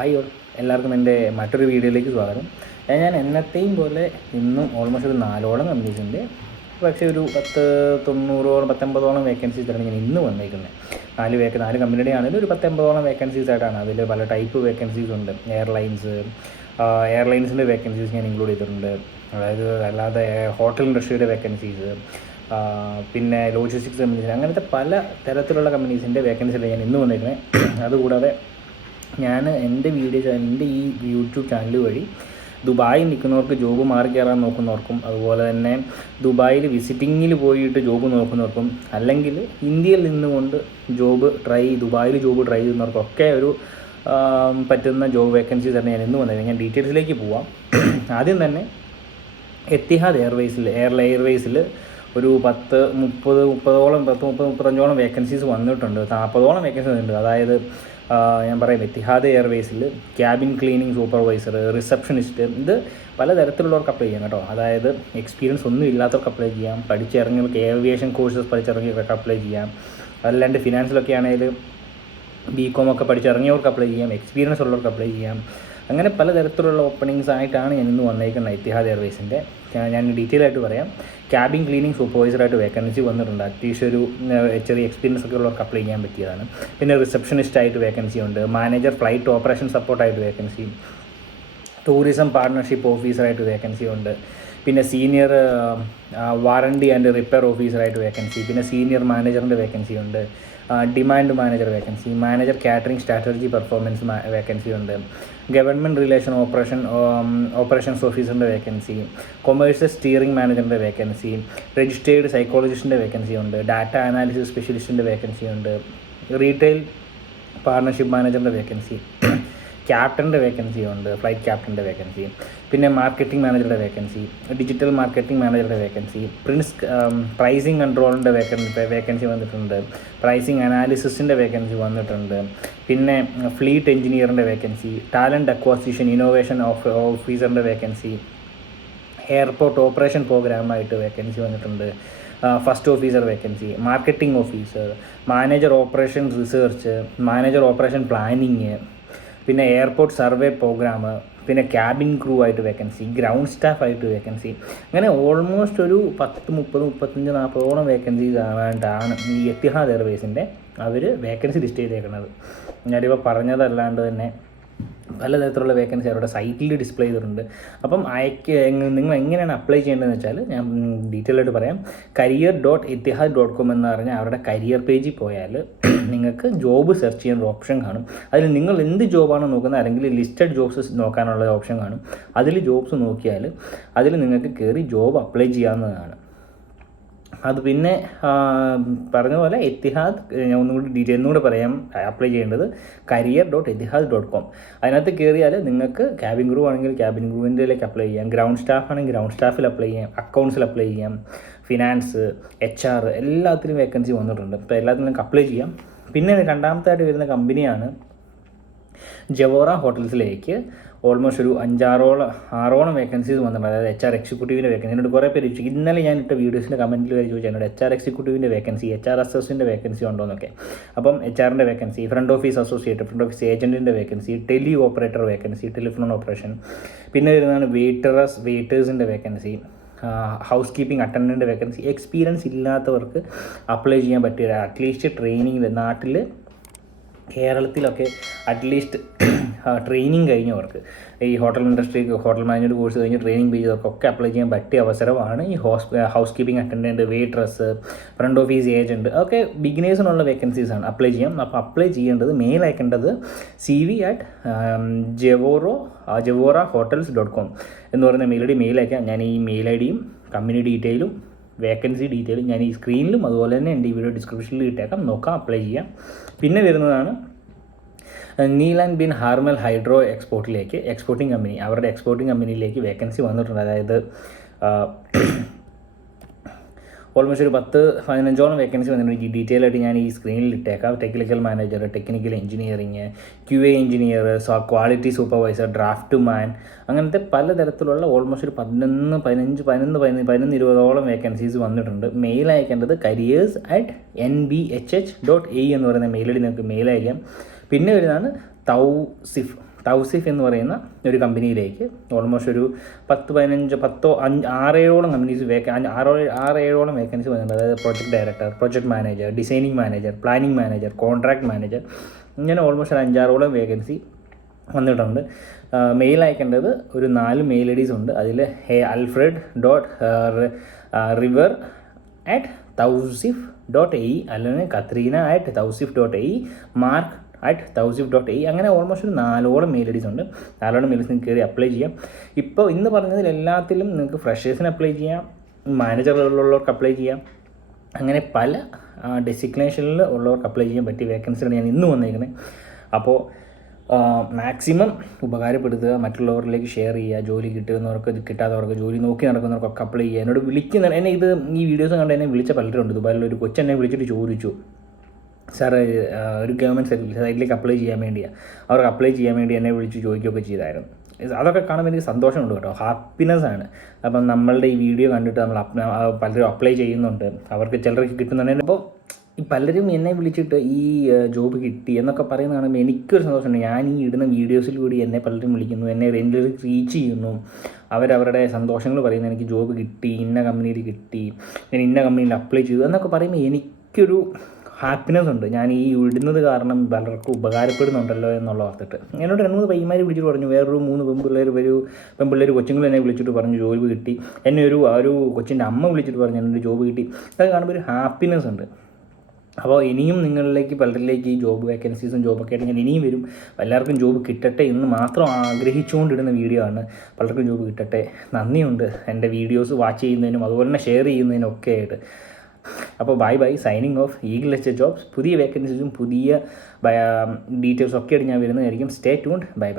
Hi all, എല്ലാവർക്കും എൻ്റെ മറ്റൊരു വീഡിയോയിലേക്ക് സ്വാഗതം. ഞാൻ എന്നത്തെയും പോലെ ഇന്നും ഓൾമോസ്റ്റ് ഒരു 4ഓളം കമ്പനീസിൻ്റെ പക്ഷേ ഒരു 90 150 വേക്കൻസീസാണ് ഞാൻ ഇന്ന് വന്നിരിക്കുന്നത്. 4 കമ്പനിയുടെ ആണെങ്കിലും ഒരു 50 വേക്കൻസീസ് ആയിട്ടാണ്. അതിൽ പല ടൈപ്പ് വേക്കൻസീസ് ഉണ്ട്. എയർലൈൻസിൻ്റെ വേക്കൻസീസ് ഞാൻ ഇൻക്ലൂഡ് ചെയ്തിട്ടുണ്ട്. അതായത് അല്ലാതെ ഹോട്ടൽ ഇൻഡസ്ട്രിയുടെ വേക്കൻസീസ്, പിന്നെ ലോജിസ്റ്റിക്സ് കമ്പനീസ്, അങ്ങനത്തെ പല തരത്തിലുള്ള കമ്പനീസിൻ്റെ വേക്കൻസിയാണ് ഞാൻ ഇന്ന് വന്നിരിക്കുന്നത്. അതുകൂടാതെ ഞാൻ എൻ്റെ ഈ യൂട്യൂബ് ചാനൽ വഴി ദുബായിൽ നിൽക്കുന്നവർക്ക് ജോബ് മാറി കയറാൻ നോക്കുന്നവർക്കും, അതുപോലെ തന്നെ ദുബായിൽ വിസിറ്റിങ്ങിൽ പോയിട്ട് ജോബ് നോക്കുന്നവർക്കും, അല്ലെങ്കിൽ ഇന്ത്യയിൽ നിന്നുകൊണ്ട് ദുബായിൽ ജോബ് ട്രൈ ചെയ്യുന്നവർക്കൊക്കെ ഒരു പറ്റുന്ന ജോബ് വേക്കൻസീസ് തന്നെ ഞാൻ ഇന്ന് വന്നത്. ഞാൻ ഡീറ്റെയിൽസിലേക്ക് പോവാം. ആദ്യം തന്നെ എത്തിഹാദ് എയർവേസിൽ ഒരു 35 വേക്കൻസീസ് വന്നിട്ടുണ്ട്. 40 വേക്കൻസീസ് ഉണ്ട്. അതായത് ഞാൻ പറയാം, എത്തിഹാദ് എയർവേസിൽ ക്യാബിൻ ക്ലീനിങ് സൂപ്പർവൈസർ, റിസപ്ഷനിസ്റ്റ്, ഇത് പലതരത്തിലുള്ളവർക്ക് അപ്ലൈ ചെയ്യാം കേട്ടോ. അതായത് എക്സ്പീരിയൻസ് ഒന്നും ഇല്ലാത്തവർക്ക് അപ്ലൈ ചെയ്യാം, പഠിച്ചിറങ്ങിയവർക്ക് ഏവിയേഷൻ കോഴ്സസ് പഠിച്ചിറങ്ങിയവർക്ക് അപ്ലൈ ചെയ്യാം. അല്ലാണ്ട് ഫിനാൻസിലൊക്കെ ആണെങ്കിൽ BCom ഒക്കെ പഠിച്ചിറങ്ങിയവർക്ക് അപ്ലൈ ചെയ്യാം, എക്സ്പീരിയൻസ് ഉള്ളവർക്ക് അപ്ലൈ ചെയ്യാം. അങ്ങനെ പലതരത്തിലുള്ള ഓപ്പണിങ്സ് ആയിട്ടാണ് ഞാൻ ഇന്ന് വന്നേക്കുന്നത് എത്തിഹാദ് എയർവേസിൻ്റെ. ഞാൻ ഡീറ്റെയിൽ ആയിട്ട് പറയാം. ക്യാബിൻ ക്ലീനിങ് സൂപ്പർവൈസറായിട്ട് വേക്കൻസി വന്നിട്ടുണ്ട്. അറ്റ്ലീസ്റ്റ് ഒരു ചെറിയ എക്സ്പീരിയൻസ് ഒക്കെ ഉള്ളവർക്ക് അപ്ലൈ ചെയ്യാൻ പറ്റിയതാണ്. പിന്നെ റിസപ്ഷനിസ്റ്റായിട്ട് വേക്കൻസി ഉണ്ട്, മാനേജർ ഫ്ലൈറ്റ് ഓപ്പറേഷൻ സപ്പോർട്ടായിട്ട് വേക്കൻസി, ടൂറിസം പാർട്ണർഷിപ്പ് ഓഫീസറായിട്ട് വേക്കൻസി ഉണ്ട്. പിന്നെ സീനിയർ വാറണ്ടി ആൻഡ് റിപ്പയർ ഓഫീസറായിട്ട് വേക്കൻസി, പിന്നെ സീനിയർ മാനേജറിൻ്റെ വേക്കൻസി ഉണ്ട്, demand manager vacancy, manager catering strategy performance vacancy ഉണ്ട്, ഗവൺമെൻറ് റിലേഷൻ ഓപ്പറേഷൻസ് ഓഫീസറിൻ്റെ വേക്കൻസി, കൊമേഴ്സ്യൽ സ്റ്റിയറിംഗ് മാനേജറിൻ്റെ വേക്കൻസി, രജിസ്റ്റേർഡ് സൈക്കോളജിസ്റ്റിൻ്റെ വേക്കൻസി ഉണ്ട്, ഡാറ്റ അനാലിസിസ് സ്പെഷ്യലിസ്റ്റിൻ്റെ വേക്കൻസി ഉണ്ട്, റീറ്റെയിൽ പാർട്ണർഷിപ്പ് മാനേജറിൻ്റെ വേക്കൻസി, ക്യാപ്റ്റൻ്റെ വേക്കൻസി ഉണ്ട്, ഫ്ലൈറ്റ് ക്യാപ്റ്റൻ്റെ വേക്കൻസി, പിന്നെ മാർക്കറ്റിംഗ് മാനേജറുടെ വേക്കൻസി, ഡിജിറ്റൽ മാർക്കറ്റിംഗ് മാനേജറുടെ വേക്കൻസി, പ്രൈസിങ് കൺട്രോളിൻ്റെ വേക്കൻസി വന്നിട്ടുണ്ട്, പ്രൈസിങ് അനാലിസിസിൻ്റെ വേക്കൻസി വന്നിട്ടുണ്ട്, പിന്നെ ഫ്ലീറ്റ് എഞ്ചിനീയറിൻ്റെ വേക്കൻസി, ടാലൻറ്റ് അക്വാസിഷൻ ഇന്നോവേഷൻ ഓഫീസറിൻ്റെ വേക്കൻസി, എയർപോർട്ട് ഓപ്പറേഷൻ പ്രോഗ്രാമായിട്ട് വേക്കൻസി വന്നിട്ടുണ്ട്, first officer vacancy, marketing officer, manager operation research, manager operation planning, പിന്നെ എയർപോർട്ട് സർവേ പ്രോഗ്രാം, പിന്നെ ക്യാബിൻ ക്രൂ ആയിട്ട് വേക്കൻസി, ഗ്രൗണ്ട് സ്റ്റാഫ് ആയിട്ട് വേക്കൻസി. അങ്ങനെ ഓൾമോസ്റ്റ് ഒരു 10, 30, 35, 40 വേക്കൻസീസ് ആവാണ്ടാണ് ഈ എത്തിഹാദ് എയർവേസിൻ്റെ അവർ വേക്കൻസി ലിസ്റ്റ് ചെയ്തേക്കുന്നത്. ഞാനിപ്പോൾ പറഞ്ഞതല്ലാണ്ട് തന്നെ പലതരത്തിലുള്ള വേക്കൻസി അവരുടെ സൈറ്റിൽ ഡിസ്പ്ലേ ചെയ്തിട്ടുണ്ട്. അപ്പം നിങ്ങൾ എങ്ങനെയാണ് അപ്ലൈ ചെയ്യേണ്ടതെന്ന് വെച്ചാൽ ഞാൻ ഡീറ്റെയിൽ ആയിട്ട് പറയാം. career.etihad.com എന്ന് പറഞ്ഞാൽ അവരുടെ കരിയർ പേജിൽ പോയാൽ നിങ്ങൾക്ക് ജോബ് സെർച്ച് ചെയ്യാൻ ഒരു ഓപ്ഷൻ കാണും. അതിൽ നിങ്ങൾ എന്ത് ജോബാണ് നോക്കുന്നത്, അല്ലെങ്കിൽ ലിസ്റ്റഡ് ജോബ്സ് നോക്കാനുള്ള ഓപ്ഷൻ കാണും. അതിൽ ജോബ്സ് നോക്കിയാൽ അതിൽ നിങ്ങൾക്ക് കയറി ജോബ് അപ്ലൈ ചെയ്യാവുന്നതാണ്. അത് പിന്നെ പറഞ്ഞ പോലെ എത്തിഹാദ്, ഞാൻ ഒന്നുകൂടി പറയാം. അപ്ലൈ ചെയ്യേണ്ടത് career.etihad.com. അതിനകത്ത് കയറിയാൽ നിങ്ങൾക്ക് ക്യാബിൻ ക്രൂ ആണെങ്കിൽ ക്യാബിൻ ക്രൂവിൻ്റെയിലേക്ക് അപ്ലൈ ചെയ്യാം, ഗ്രൗണ്ട് സ്റ്റാഫ് ആണെങ്കിൽ ഗ്രൗണ്ട് സ്റ്റാഫിൽ അപ്ലൈ ചെയ്യാം, അക്കൗണ്ട്സിൽ അപ്ലൈ ചെയ്യാം, ഫിനാൻസ്, HR എല്ലാത്തിലും വേക്കൻസി വന്നിട്ടുണ്ട്. ഇപ്പോൾ എല്ലാത്തിനും നിങ്ങൾക്ക് അപ്ലൈ ചെയ്യാം. പിന്നെ രണ്ടാമത്തായിട്ട് വരുന്ന കമ്പനിയാണ് ജവോറ ഹോട്ടൽസിലേക്ക്. ഓൾമോസ്റ്റ് ഒരു 6 വേക്കൻസീസ് വന്നിട്ടുണ്ട്. അതായത് HR എക്സിക്യൂട്ടീവിൻ്റെ വേക്കൻസി. എന്നോട് കുറേ പേര് ചോദിച്ചു, ഇന്നലെ ഞാൻ ഇട്ട വീഡിയോസിൻ്റെ കമൻറ്റിൽ വരെ ചോദിച്ചു എന്നോട് HR എക്സിക്യൂട്ടീവിൻ്റെ വേക്കൻസി, HR അസോസിൻ്റെ വേക്കൻസി ഉണ്ടോ എന്നൊക്കെ. അപ്പം HRൻ്റെ vacancy, front office associate, front office ഏജൻറ്റിൻ്റെ vacancy, tele operator vacancy, telephone operation. പിന്നെ വരുന്നതാണ് വെയിറ്റേഴ്സിൻ്റെ vacancy, house keeping attendant vacancy. Experience ഇല്ലാത്തവർക്ക് അപ്ലൈ ചെയ്യാൻ പറ്റിയ അറ്റ്ലീസ്റ്റ് ട്രെയിനിങ് നാട്ടിൽ കേരളത്തിലൊക്കെ അറ്റ്ലീസ്റ്റ് ട്രെയിനിങ് കഴിഞ്ഞവർക്ക്, ഈ ഹോട്ടൽ ഹോട്ടൽ മാനേജ്മെൻറ്റ് കോഴ്സ് കഴിഞ്ഞ് ട്രെയിനിങ് ചെയ്തവർക്കൊക്കെ അപ്ലൈ ചെയ്യാൻ പറ്റിയ അവസരമാണ് ഈ house keeping attendant, waitress, front office agent. ഒക്കെ ബിഗിനേഴ്സിനുള്ള വേക്കൻസീസാണ്. അപ്ലൈ ചെയ്യാം. അപ്പോൾ അപ്ലൈ ചെയ്യേണ്ടത്, മെയിൽ അയക്കേണ്ടത് cv@jevora.hotels.com എന്ന് പറയുന്ന മെയിൽ അയക്കാം. ഞാൻ ഈ മെയിൽ ഐഡിയും കമ്പനി ഡീറ്റെയിലും വേക്കൻസി ഡീറ്റെയിലും ഞാൻ ഈ സ്ക്രീനിലും അതുപോലെ തന്നെ എൻ്റെ ഈ വീഡിയോ ഡിസ്ക്രിപ്ഷനിൽ ഇട്ടേക്കാം. നോക്കാം, അപ്ലൈ ചെയ്യാം. പിന്നെ വരുന്നതാണ് Neel and Bin Harmal hydro exporting company. അവരുടെ എക്സ്പോർട്ടിംഗ് കമ്പനിയിലേക്ക് വേക്കൻസി വന്നിട്ടുണ്ട്. അതായത് ഓൾമോസ്റ്റ് ഒരു 10-15 വേക്കൻസി വന്നിട്ടുണ്ട്. ഡീറ്റെയിൽ ആയിട്ട് ഞാൻ ഈ സ്ക്രീനിൽ ഇട്ടേക്കാം. Technical manager, technical engineering, QA engineer, quality supervisor, draftsman, അങ്ങനത്തെ പലതരത്തിലുള്ള ഓൾമോസ്റ്റ് ഒരു 11-20 വേക്കൻസീസ് വന്നിട്ടുണ്ട്. മെയിൽ അയക്കേണ്ടത് careers@nbhh.ae എന്ന് പറയുന്ന മെയിൽ ഐ ഡി നിങ്ങൾക്ക് മെയിൽ അയക്കാം. പിന്നെ വരുന്നതാണ് തൗസിഫ് തൗസിഫ് എന്ന് പറയുന്ന ഒരു കമ്പനിയിലേക്ക് ഓൾമോസ്റ്റ് ഒരു 6-7ഓളം കമ്പനീസ് 6-7ഓളം വേക്കൻസി വരുന്നുണ്ട്. അതായത് project director, project manager, designing manager, planning manager, contract manager, ഇങ്ങനെ ഓൾമോസ്റ്റ് ഒരു 5-6ഓളം വേക്കൻസി വന്നിട്ടുണ്ട്. മെയിൽ അയക്കേണ്ടത് ഒരു 4 മെയിൽ ഐ ഡീസ് ഉണ്ട്. അതിൽ alfred.river@tausif.ae അല്ലെങ്കിൽ katrina@tausif.ae, mark@tausif.ae, അങ്ങനെ ഓൾമോസ്റ്റ് ഒരു 4ഓളം മെയിൽ ഐ ഡീസ് ഉണ്ട്. 4ഓളം മെയിൽ നിങ്ങൾക്ക് കയറി അപ്ലൈ ചെയ്യാം. ഇപ്പോൾ ഇന്ന് പറഞ്ഞതിൽ എല്ലാത്തിലും നിങ്ങൾക്ക് ഫ്രഷേഴ്സിന് അപ്ലൈ ചെയ്യാം, മാനേജറുകളുള്ളവർക്ക് അപ്ലൈ ചെയ്യാം, അങ്ങനെ പല ഡെസിഗ്നേഷനിൽ ഉള്ളവർക്ക് അപ്ലൈ ചെയ്യാൻ പറ്റിയ വേക്കൻസിയാണ് ഞാൻ ഇന്ന് വന്നിരിക്കുന്നത്. അപ്പോൾ മാക്സിമം ഉപകാരപ്പെടുത്തുക, മറ്റുള്ളവരിലേക്ക് ഷെയർ ചെയ്യുക. ജോലി കിട്ടുന്നവർക്ക്, കിട്ടാത്തവർക്ക്, ജോലി നോക്കി നടക്കുന്നവർക്കൊക്കെ അപ്ലൈ ചെയ്യുക. എന്നോട് എന്നെ ഈ വീഡിയോസ് കണ്ട് എന്നെ വിളിച്ച പലരുണ്ട്. ദുബായിലൊരു കൊച്ചെന്നെ വിളിച്ചിട്ട് ചോദിച്ചു, സാർ ഒരു ഗവൺമെൻറ് സൈറ്റിലേക്ക് അപ്ലൈ ചെയ്യാൻ വേണ്ടിയാണ്, അവർക്ക് അപ്ലൈ ചെയ്യാൻ വേണ്ടി എന്നെ വിളിച്ച് ചോദിക്കുകയൊക്കെ ചെയ്തായിരുന്നു. അതൊക്കെ കാണുമ്പോൾ എനിക്ക് സന്തോഷമുണ്ട് കേട്ടോ, ഹാപ്പിനെസ്സാണ്. അപ്പം നമ്മളുടെ ഈ വീഡിയോ കണ്ടിട്ട് പലരും അപ്ലൈ ചെയ്യുന്നുണ്ട്, അവർക്ക് ചിലർക്ക് കിട്ടുന്നുണ്ട്. അപ്പോൾ ഈ പലരും എന്നെ വിളിച്ചിട്ട് ഈ ജോബ് കിട്ടി എന്നൊക്കെ പറയുന്നത് കാണുമ്പോൾ എനിക്കൊരു സന്തോഷമുണ്ട്. ഞാൻ ഈ ഇടുന്ന വീഡിയോസിലൂടെ എന്നെ പലരും വിളിക്കുന്നു, എന്നെ റീച്ച് ചെയ്യുന്നു, അവരവരുടെ സന്തോഷങ്ങൾ പറയുന്നു. എനിക്ക് ജോബ് കിട്ടി, ഇന്ന കമ്പനിയിൽ കിട്ടി, ഞാൻ ഇന്ന കമ്പനിയിൽ അപ്ലൈ ചെയ്തു എന്നൊക്കെ പറയുമ്പോൾ എനിക്കൊരു ഹാപ്പിനെസ് ഉണ്ട്. ഞാൻ ഈ ഇടുന്നത് കാരണം പലർക്കും ഉപകാരപ്പെടുന്നുണ്ടല്ലോ എന്നുള്ള ഓർത്തിട്ട്. എന്നോട് 2-3 പയ്യന്മാർ വിളിച്ചിട്ട് പറഞ്ഞു, വേറൊരു 3 പെൺപിള്ളേർ കൊച്ചുങ്ങൾ എന്നെ വിളിച്ചിട്ട് പറഞ്ഞു ജോബ് കിട്ടി, എന്നെ ഒരു കൊച്ചിൻ്റെ അമ്മ വിളിച്ചിട്ട് പറഞ്ഞു എന്നൊരു ജോബ് കിട്ടി. അതൊക്കെ കാണുമ്പോൾ ഒരു ഹാപ്പിനെസ് ഉണ്ട്. അപ്പോൾ ഇനിയും നിങ്ങളിലേക്ക് പലരിലേക്ക് ഈ ജോബ് വേക്കൻസീസും ജോബൊക്കെ ആയിട്ട് ഞാൻ ഇനിയും വരും. എല്ലാവർക്കും ജോബ് കിട്ടട്ടെ എന്ന് മാത്രം ആഗ്രഹിച്ചുകൊണ്ടിടുന്ന വീഡിയോ ആണ്. പലർക്കും ജോബ് കിട്ടട്ടെ. നന്ദിയുണ്ട് എൻ്റെ വീഡിയോസ് വാച്ച് ചെയ്യുന്നതിനും അതുപോലെ തന്നെ ഷെയർ ചെയ്യുന്നതിനും ഒക്കെ ആയിട്ട്. അപ്പോൾ bye, signing off. Eagle H jobs. പുതിയ വേക്കൻസീസും പുതിയ ഡീറ്റെയിൽസും ഒക്കെ ആയിട്ട് ഞാൻ വരുന്നതായിരിക്കും. Stay tuned. ബൈ.